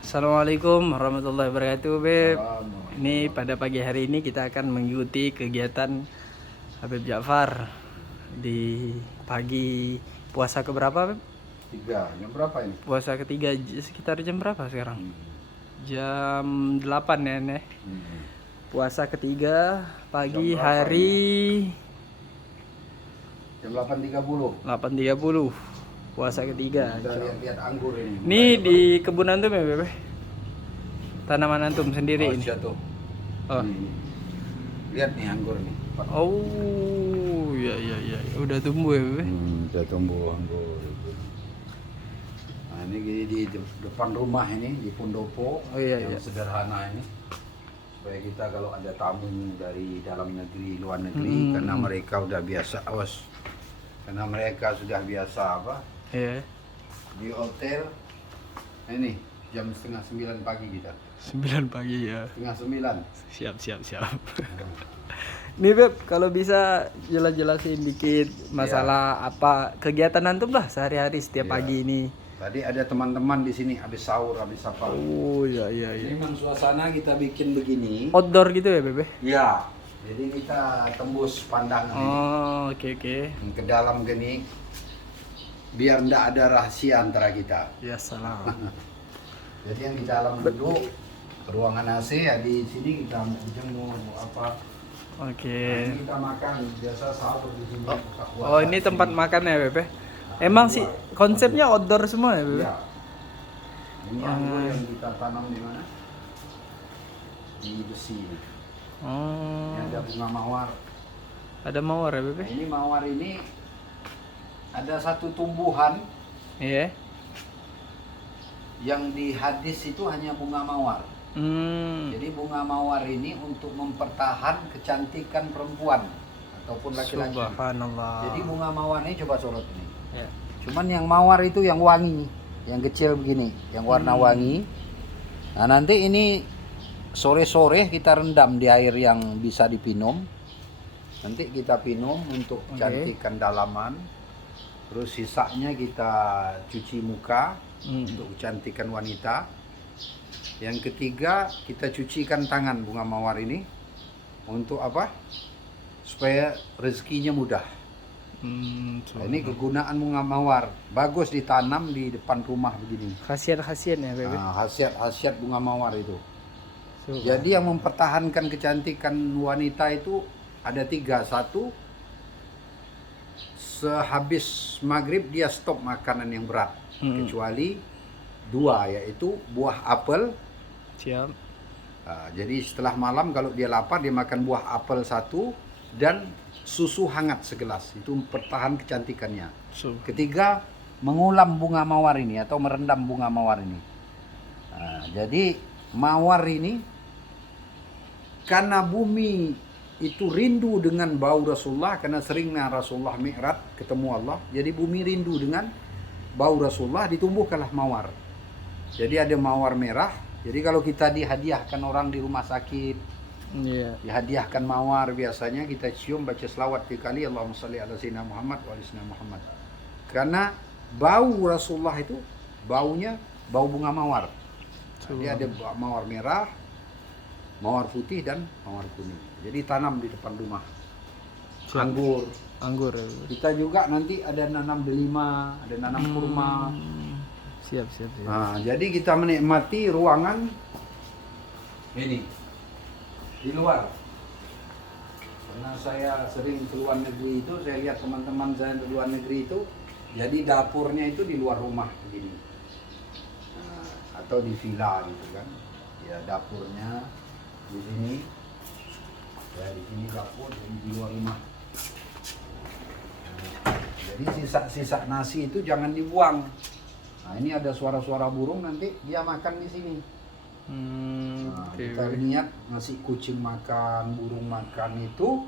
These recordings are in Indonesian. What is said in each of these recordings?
Assalamualaikum warahmatullahi wabarakatuh, Beb. Salam. Ini pada pagi hari ini kita akan mengikuti kegiatan Habib Ja'far di pagi puasa keberapa, Beb? 3. Jam berapa ini? Puasa ketiga sekitar jam berapa sekarang? Hmm. Jam 8 ya, Nek. Hmm. Puasa ketiga pagi Jam berapa hari Jam 8.30. 8.30. Puasa ketiga. Kita lihat-lihat anggur ini. Ini di kebun antum ya, Beb? Tanaman antum sendiri ini. Jatuh. Oh. Lihat nih anggur nih. Oh, iya. Udah tumbuh ya, Beb? Udah tumbuh anggur. Nah, ini di depan rumah ini di Pondopo. Oh, iya, yang iya. sederhana ini. Supaya kita kalau ada tamu dari dalam negeri, luar negeri, karena mereka udah biasa, karena mereka sudah biasa Iya. di hotel. Ini jam 8:30 pagi kita. 9 pagi ya. 8:30. Siap. Nih, Beb, kalau bisa jelasin dikit masalah apa kegiatan antum lah sehari-hari setiap Iya. pagi ini. Tadi ada teman-teman di sini habis sahur, habis apa. Oh, iya. Memang suasana kita bikin begini. Outdoor gitu ya, Beb? Ya. Jadi kita tembus pandangan ini Oh, oke. ke dalam gini. Biar ndak ada rahasia antara kita. Ya, salam. Jadi yang di dalam duduk ruangan AC, ya di sini kita mau jemur mau apa. Oke. Nanti kita makan, biasa sahur di sini. buka puasa. Oh, ini tempat makan ya, Beb? Emang sih konsepnya outdoor semua ya, Beb? Iya. Ini anggur yang kita tanam di mana? Di besi. Ini Oh. ada bunga mawar. Ada mawar ya, Beb? Nah, ini mawar ini ada satu tumbuhan Iya. yang di hadis itu hanya bunga mawar. Jadi bunga mawar ini untuk mempertahan kecantikan perempuan ataupun laki-laki. Subhanallah. Jadi bunga mawar ini coba sorot ini. Ya. Cuman yang mawar itu yang wangi, yang kecil begini, yang warna wangi. Nah, nanti ini sore-sore kita rendam di air yang bisa dipinum. Nanti kita pinum untuk kecantikan dalaman. Terus sisanya kita cuci muka untuk kecantikan wanita. Yang ketiga, kita cucikan tangan bunga mawar ini untuk apa? Supaya rezekinya mudah. Nah, ini kegunaan bunga mawar. Bagus ditanam di depan rumah begini. Khasiat-khasiat ya, Beb? Nah, khasiat bunga mawar itu. Subhan- Jadi yang mempertahankan kecantikan wanita itu ada 3. 1, sehabis maghrib dia stop makanan yang berat. Kecuali 2, yaitu buah apel. Siap. Jadi setelah malam kalau dia lapar dia makan buah apel 1 dan susu hangat segelas. Itu mempertahan kecantikannya. Ketiga, mengulam bunga mawar ini atau merendam bunga mawar ini. Nah, jadi mawar ini karena bumi itu rindu dengan bau Rasulullah, karena seringnya Rasulullah mi'raj ketemu Allah. Jadi bumi rindu dengan bau Rasulullah, ditumbuhkanlah mawar. Jadi ada mawar merah. Jadi kalau kita dihadiahkan orang di rumah sakit, Iya. dihadiahkan mawar, biasanya kita cium baca selawat 3 kali, Allahumma shalli ala sayyidina Muhammad wa ala sayyidina Muhammad. Karena bau Rasulullah itu baunya bau bunga mawar. Jadi ada mawar merah, mawar putih dan mawar kuning. Jadi tanam di depan rumah. Anggur ya, Beb? Kita juga nanti ada nanam delima, ada nanam kurma. Siap. Nah, jadi kita menikmati ruangan ini di luar. Karena saya sering ke luar negeri itu, saya lihat teman-teman saya di luar negeri itu, jadi dapurnya itu di luar rumah begini. Nah, atau di villa gitu kan. Ya dapurnya di sini. Ya di sini dapur, jadi di luar rumah. Nah, jadi sisa-sisa nasi itu jangan dibuang. Nah, ini ada suara-suara burung, nanti dia makan di sini. Nah, kita niat ngasih kucing makan, burung makan itu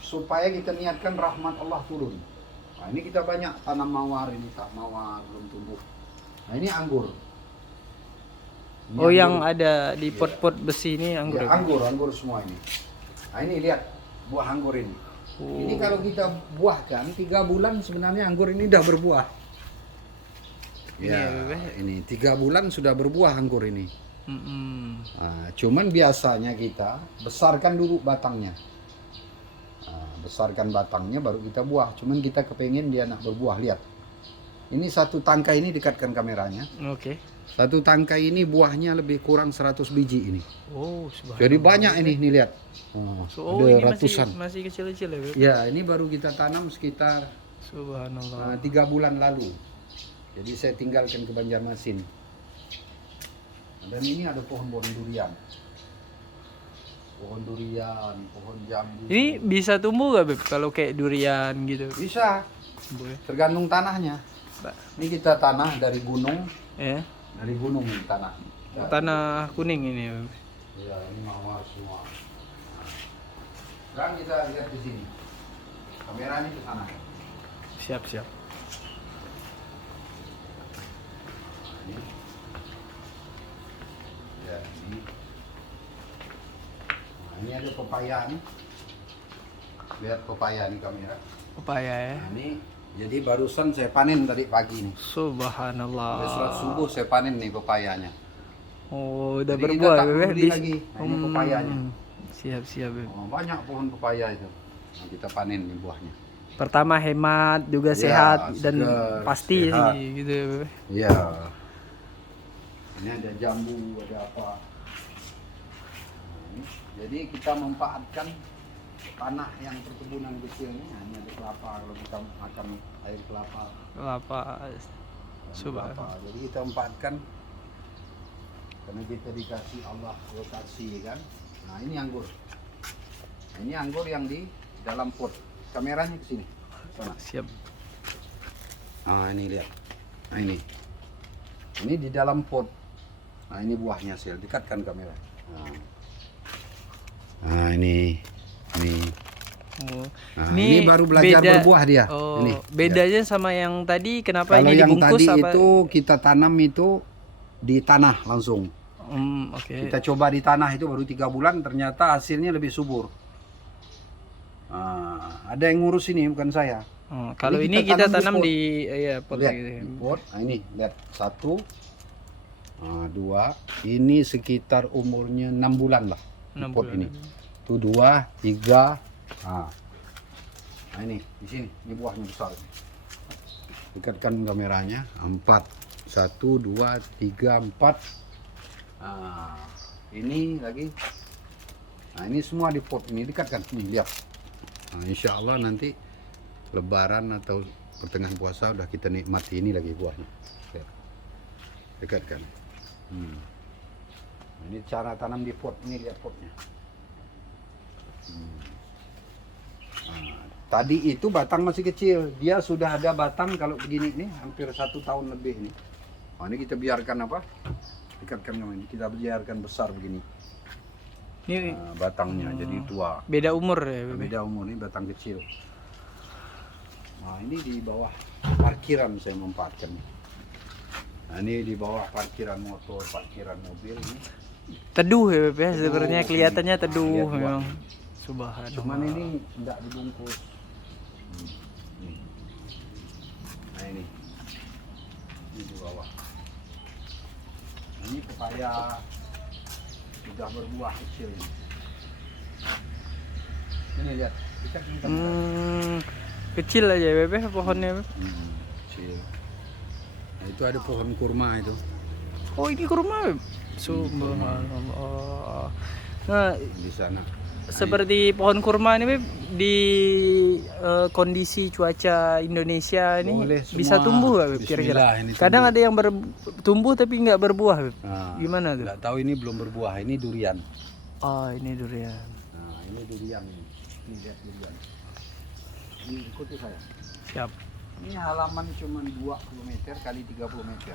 supaya kita niatkan rahmat Allah turun. Nah, ini kita banyak tanam mawar, ini tak mawar belum tumbuh. Nah, ini anggur. Ini Oh, anggur. yang ada di pot-pot besi ini anggur. Ya, anggur semua ini. Nah, ini lihat buah anggur ini. Ini kalau kita buahkan 3 bulan sebenarnya anggur ini udah berbuah. ini ya Beb. ini 3 bulan sudah berbuah anggur ini. Cuman biasanya kita besarkan dulu batangnya. Besarkan batangnya baru kita buah. Cuman kita kepengen dia nak berbuah, lihat. Ini satu tangkai ini, dekatkan kameranya. Oke. Satu tangkai ini buahnya lebih kurang 100 biji ini. Oh, subhanallah. Jadi banyak ini lihat. Oh, ada ini ratusan. masih kecil-kecil ya Beb. Ya, ini baru kita tanam sekitar Subhanallah. 3 bulan lalu. Jadi saya tinggalkan ke Banjarmasin. Dan ini ada pohon-pohon durian. Pohon durian, pohon jambu. Ini bisa tumbuh gak Beb kalau kayak durian gitu? Bisa, Boleh. tergantung tanahnya. Ini kita tanah dari gunung, Ya. dari gunung ini tanah. Tanah kuning ini ya Beb. Ya, ini mawar semua. Sekarang kita lihat di sini. Kameranya ke sana. Siap. Ini. Ya, ini. Nah, ini ada pepaya nih. Lihat pepaya nih kamera. Pepaya ya. Nah, ini jadi barusan saya panen tadi pagi nih. Subhanallah. Udah sholat subuh saya panen nih pepayanya. Oh, udah Jadi berbuah kita tak ya Beb. beli lagi. Nah, ini pepayanya. Siap Beb. Banyak pohon pepaya itu. Nah, kita panen nih buahnya. Pertama hemat juga Ya, sehat dan segar, pasti sehat. sih gitu ya Beb. Iya. Ini ada jambu, ada apa. Nah, ini. Jadi kita memanfaatkan tanah yang perkebunan kecil ini. Nah, ini ada kelapa, kalau kita makan air kelapa. Kelapa. Kelapa. Jadi kita manfaatkan karena kita dikasih Allah rotasi kan. Nah, ini anggur. Nah, ini anggur yang di dalam pot. Kameranya ke sini. Sana. Siap. Nah, ini lihat. Nah, ini. Ini di dalam pot. Nah, ini buahnya, Sil. Dekatkan kamera. Nah, ini. Oh. Nah, ini baru belajar berbuah dia. Oh, Ini. bedanya sama yang tadi kenapa Kalau ini yang dibungkus tadi apa? itu kita tanam itu di tanah langsung. Oke. Kita coba di tanah itu baru 3 bulan, ternyata hasilnya lebih subur. Ada yang ngurus ini, bukan saya. Kalau Jadi ini kita tanam pot. di ya pot Lihat, gitu. di pot. Nah, ini lihat 1, 2. Ini sekitar umurnya 6 bulan lah. Di 6 pot bulan. ini. Itu 2, 3. Nah, ini di sini, ini buahnya besar. Dekatkan kameranya. 4, 1, 2, 3, 4. Ini lagi. Nah, ini semua di pot ini, dekatkan nih, lihat. Nah, insya Allah nanti Lebaran atau pertengahan puasa udah kita nikmati ini lagi buahnya. Lihat. Dekatkan. Nah, ini cara tanam di pot ini, lihat potnya. Nah, tadi itu batang masih kecil, dia sudah ada batang kalau begini nih, hampir 1 tahun lebih nih. Nah, ini kita biarkan apa? Dekatkan ini, kita biarkan besar begini. Ini Batangnya jadi tua. beda umur ya Beb. Beda umur, ini batang kecil. Nah, ini di bawah parkiran saya memanfaatkan. Nah, ini di bawah parkiran motor, parkiran mobil ini. Teduh ya Beb ya, sebenarnya Teduh, kelihatannya ini. teduh Lihat memang. buahnya. Subhanallah. Cuman ini enggak dibungkus. Nih. Nah, ini di bawah. Nah, ini pepaya sudah berbuah kecil ini. Ini lihat, kita Kecil aja Beb ya pohonnya Beb. Kecil. Nah, itu ada pohon kurma itu. Oh, ini kurma Beb. Subhanallah. Nah, Di sana. seperti pohon kurma ini Beb, di kondisi cuaca Indonesia ini Boleh semua. bisa tumbuh nggak Beb kira-kira? Bismillah, ini Kadang tumbuh. ada yang tumbuh tapi nggak berbuah Beb. Nah, Gimana tuh? nggak tahu ini belum berbuah, ini durian. Oh, ini durian. Nah, ini durian ini. Ini lihat durian. Ini ikuti saya. Siap. Ini halaman cuma 2 km kali 30 meter.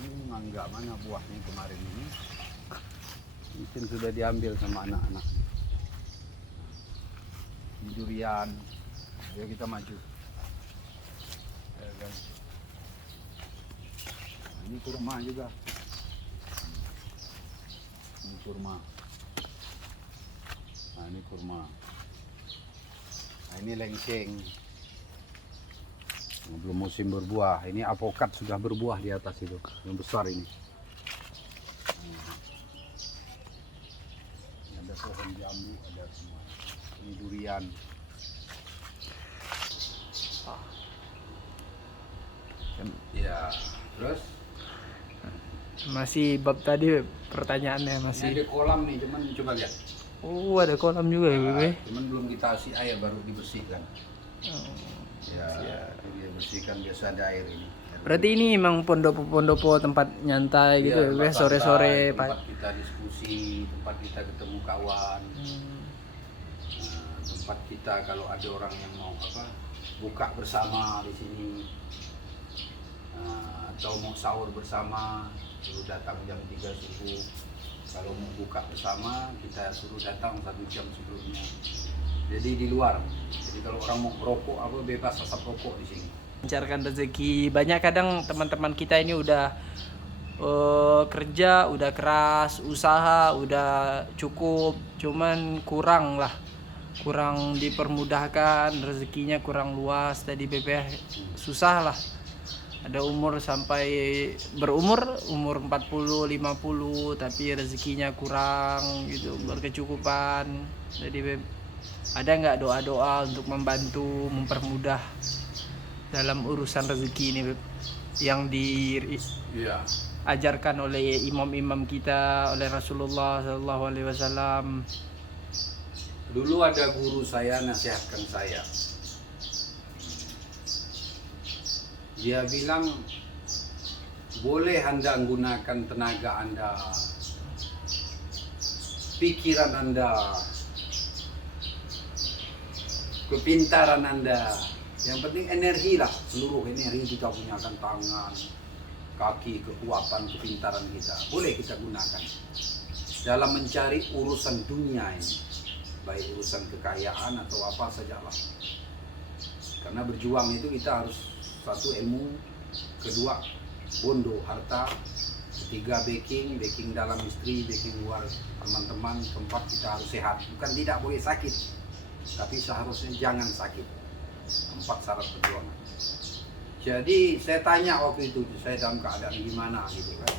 Ini mangga mana buahnya kemarin ini? Mungkin sudah diambil sama anak-anak. Ini durian. Ayo kita maju. Ya kan? Nah, ini kurma juga. Ini kurma. Nah, ini kurma. Nah, ini lengkeng. Belum musim berbuah. Ini apokat sudah berbuah di atas itu, yang besar ini. Ada pohon jambu, ada semua. Ini durian. Ya, terus Masih bab tadi pertanyaannya ini masih. ada kolam nih, cuman coba lihat. Oh, ada kolam juga ya, Bebe. Cuman belum kita kasih air, baru dibersihkan. Oh. Ya, dia bersihkan, biasa ada air ini. Berarti ini emang pendopo tempat nyantai gitu ya, Bebe, tempat sore-sore, santai, tempat kita diskusi, tempat kita ketemu kawan. Tempat kita kalau ada orang yang mau buka bersama di sini, atau mau sahur bersama, suruh datang jam 3 subuh. Kalau mau buka bersama, kita suruh datang 1 jam sebelumnya. Jadi di luar. Jadi kalau orang mau merokok bebas asap rokok di sini. Lancarkan rezeki. Banyak kadang teman-teman kita ini udah kerja, udah keras, usaha, udah cukup, cuman kurang dipermudahkan, rezekinya kurang luas. Tadi Bebe susah lah. Ada umur sampai umur 40, 50 tapi rezekinya kurang gitu, berkecukupan. Jadi Bebe, ada nggak doa-doa untuk membantu mempermudah dalam urusan rezeki ini, Beb, yang diajarkan oleh imam-imam kita, oleh Rasulullah SAW? Dulu ada guru saya nasihatkan saya. Dia bilang, boleh Anda gunakan tenaga Anda, pikiran Anda, kepintaran Anda. Yang penting energi lah, seluruh energi kita punya, kan tangan, kaki, kekuatan, kepintaran kita. Boleh kita gunakan dalam mencari urusan dunia ini. Baik urusan kekayaan atau apa sajalah. Karena berjuang itu kita harus, 1 ilmu, 2 bondo, harta, 3 backing dalam istri, backing luar teman-teman, 4 kita harus sehat. Bukan tidak boleh sakit, tapi seharusnya jangan sakit. 4 syarat perjuangan. Jadi saya tanya waktu itu, saya dalam keadaan gimana gitu kan.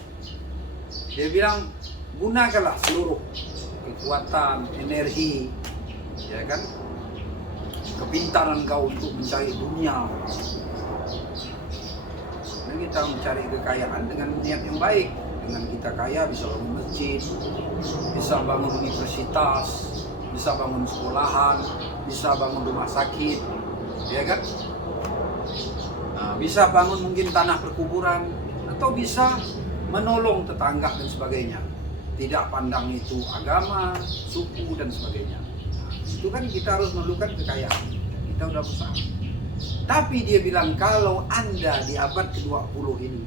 Dia bilang, gunakanlah seluruh kekuatan, energi, ya kan, kepintaran kau untuk mencari dunia. Dan kita mencari kekayaan dengan niat yang baik. Dengan kita kaya bisa bangun masjid, bisa bangun universitas, bisa bangun sekolahan, bisa bangun rumah sakit, ya kan? Nah, bisa bangun mungkin tanah perkuburan, atau bisa menolong tetangga dan sebagainya. Tidak pandang itu agama, suku dan sebagainya. Nah, itu kan kita harus memerlukan kekayaan. Kita udah berusaha. Tapi dia bilang, kalau Anda di abad ke-20 ini,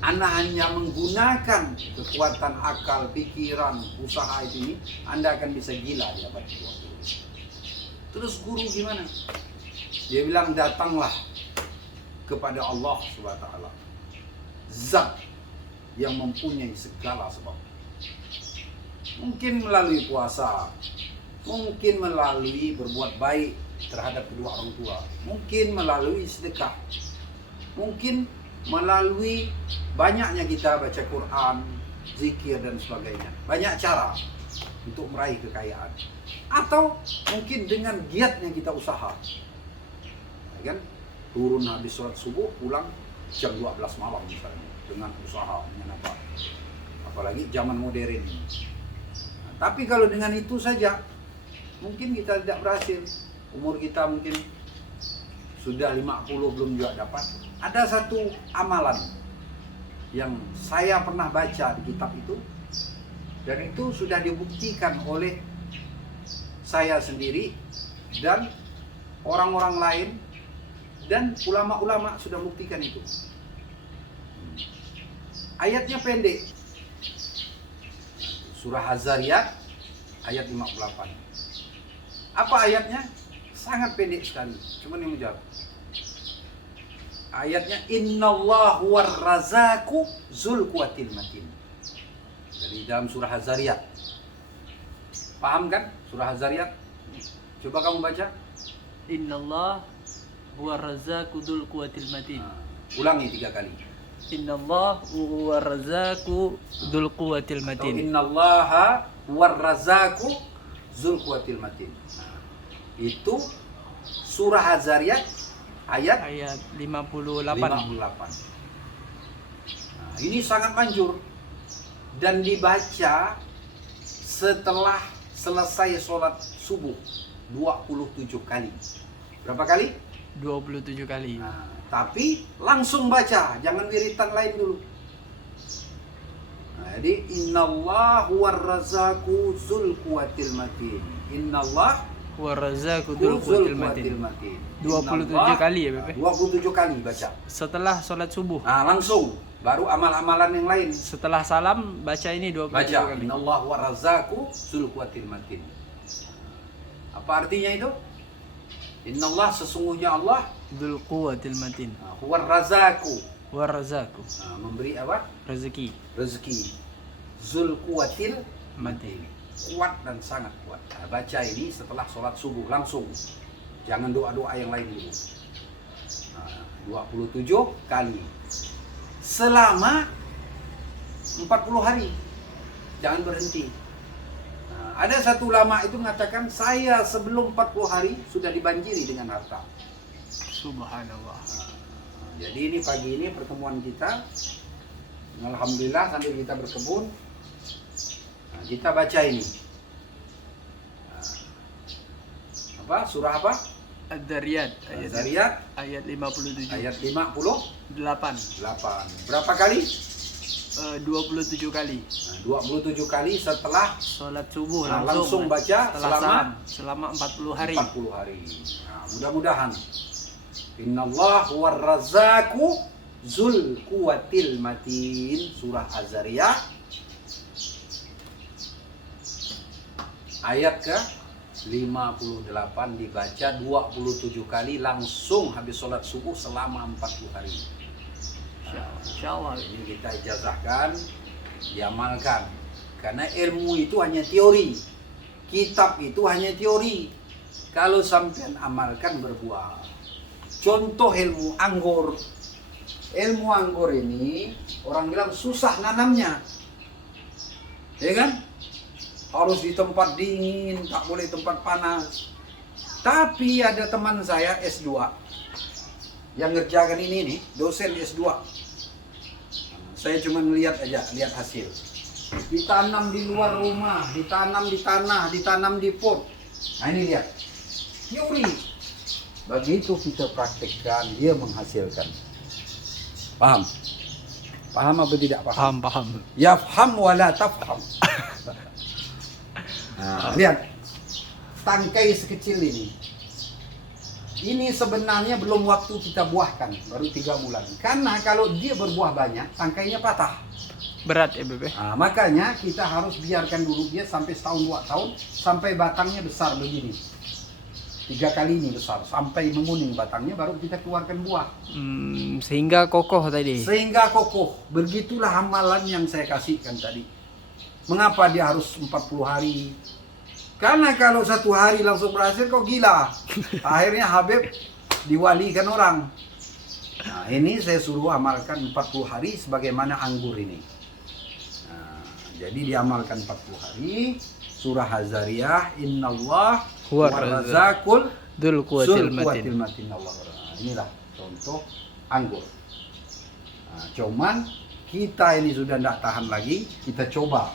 Anda hanya menggunakan kekuatan akal, pikiran, usaha ini, Anda akan bisa gila di abad ke-20. Terus guru gimana? Dia bilang, datanglah kepada Allah SWT, Zat yang mempunyai segala sebab. Mungkin melalui puasa, mungkin melalui berbuat baik terhadap kedua orang tua, mungkin melalui sedekah, mungkin melalui banyaknya kita baca Quran, zikir dan sebagainya. Banyak cara untuk meraih kekayaan. Atau mungkin dengan giatnya kita usaha, ya kan? Turun habis sholat subuh, pulang jam 12 malam misalnya, dengan usaha, dengan apa. Apalagi zaman modern ini. Nah, tapi kalau dengan itu saja, mungkin kita tidak berhasil. Umur kita mungkin sudah 50 belum juga dapat. Ada satu amalan yang saya pernah baca di kitab itu, dan itu sudah dibuktikan oleh saya sendiri dan orang-orang lain, dan ulama-ulama sudah buktikan itu. Ayatnya pendek. Surah Az-Zariyat ayat 58. Apa ayatnya? Sangat pendek sekali. Cuma yang menjawab. Ayatnya, Innallahu war-razaqu dzul quwwatil matin. Jadi dalam surah Az-Zariyat. Paham kan surah Az-Zariyat? Coba kamu baca. Innallah huwa razzaqu dzul quwwatil matin. Ulangi 3 kali. Innallah huwa razzaqu dzul quwwatil Atau matin. innallaha warrazzaqu dzul quwwatil matin. Itu surah Az-Zariyat ayat Ayat 58. 58. Nah, ini sangat manjur dan dibaca setelah selesai sholat subuh 27 kali. Berapa kali? 27 kali. Nah, tapi langsung baca, jangan wiritan lain dulu. Nah, jadi innallahu warrazzaqu dzul quwwatil matin. Innallah Huwa razzaqu dzul quwwatil matin. 27 kali ya, Bebe? 27 kali baca. Setelah sholat subuh. Nah, langsung baru amal-amalan yang lain. Setelah salam baca ini 27 Baca kali. innallahu warrazzaqu dzul quwwatil matin. Apa artinya itu? Innallah sesungguhnya Allah Dzul quwwatil matin. huwar razzaqu. Huwa razzaqu. Nah, memberi apa? Rezeki Rezeki. Dzul quwwatil matin. kuat dan sangat kuat. Nah, baca ini setelah sholat subuh langsung. Jangan doa-doa yang lain dulu. Nah, 27 kali. Selama 40 hari. Jangan berhenti. Nah, ada satu ulama itu mengatakan saya sebelum 40 hari sudah dibanjiri dengan harta. Subhanallah. Jadi ini pagi ini pertemuan kita. Alhamdulillah sambil kita berkebun. Nah, kita baca ini. Apa? Surah apa? Ad-Dariyat Zariyat ayat 57. ayat 58. 8. Berapa kali? 27 kali. Nah, 27 kali setelah Sholat subuh langsung baca setelah selama salam, selama 40 hari. 40 hari. Nah, mudah-mudahan Innallah warrazzaqu dzul quwwatil matin, surah Az-Zariyat ayat ke 58 dibaca 27 kali langsung habis sholat subuh selama 40 hari. Insyaallah. Ini kita ijazahkan, diamalkan. Karena ilmu itu hanya teori. Kitab itu hanya teori. Kalau sampean amalkan berbuah. Contoh ilmu anggur. Ilmu anggur ini orang bilang susah nanamnya. Ya kan? Harus di tempat dingin, tak boleh tempat panas. Tapi ada teman saya S2 yang ngerjakan ini nih, dosen S2. Saya cuma lihat aja, lihat hasil. Ditanam di luar rumah, ditanam di tanah, ditanam di pot. Nah ini lihat, teori. Begitu kita praktekkan, dia menghasilkan. Paham? Paham apa tidak paham? Paham. Yafham wala tafham. Nah, lihat, tangkai sekecil ini. Ini sebenarnya belum waktu kita buahkan, baru 3 bulan. Karena kalau dia berbuah banyak, tangkainya patah. Berat ya, Bebe? Nah, makanya kita harus biarkan dulu dia sampai setahun 2 tahun, sampai batangnya besar begini. 3 kali ini besar, sampai menguning batangnya, baru kita keluarkan buah. Sehingga kokoh tadi. Sehingga kokoh. Begitulah amalan yang saya kasihkan tadi. Mengapa dia harus 40 hari? Karena kalau 1 hari langsung berhasil, kok gila. Akhirnya Habib diwalikan orang. Nah, ini saya suruh amalkan 40 hari sebagaimana anggur ini. Nah, jadi diamalkan 40 hari. Surah Az-Zariyat, Innallah Huwa warrazzaqul dzul quwwatil matin. matin. Allah. Nah, inilah contoh anggur. Nah, cuman kita ini sudah tidak tahan lagi, kita coba.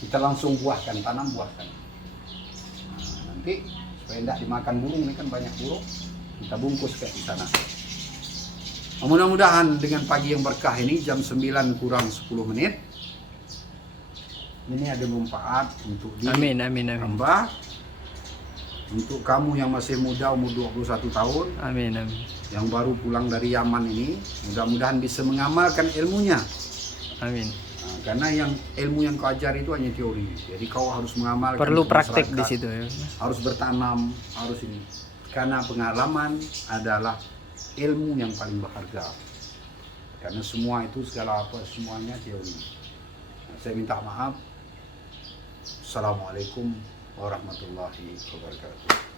Kita langsung buahkan, tanam buahkan. Nah, nanti supaya tidak dimakan burung, ini kan banyak burung, kita bungkus kayak di sana. Mudah-mudahan dengan pagi yang berkah ini jam 9 kurang 10 menit ini ada manfaat untuk diri Amin. hamba, untuk kamu yang masih muda umur 21 tahun Amin. yang baru pulang dari Yaman ini, mudah-mudahan bisa mengamalkan ilmunya. Amin. Nah, karena yang ilmu yang kau ajar itu hanya teori, jadi kau harus mengamalkan. Perlu ke praktek masyarakat. di situ ya. Harus bertanam, harus ini. Karena pengalaman adalah ilmu yang paling berharga. Karena semua itu segala apa semuanya teori. Nah, saya minta maaf. Assalamualaikum warahmatullahi wabarakatuh.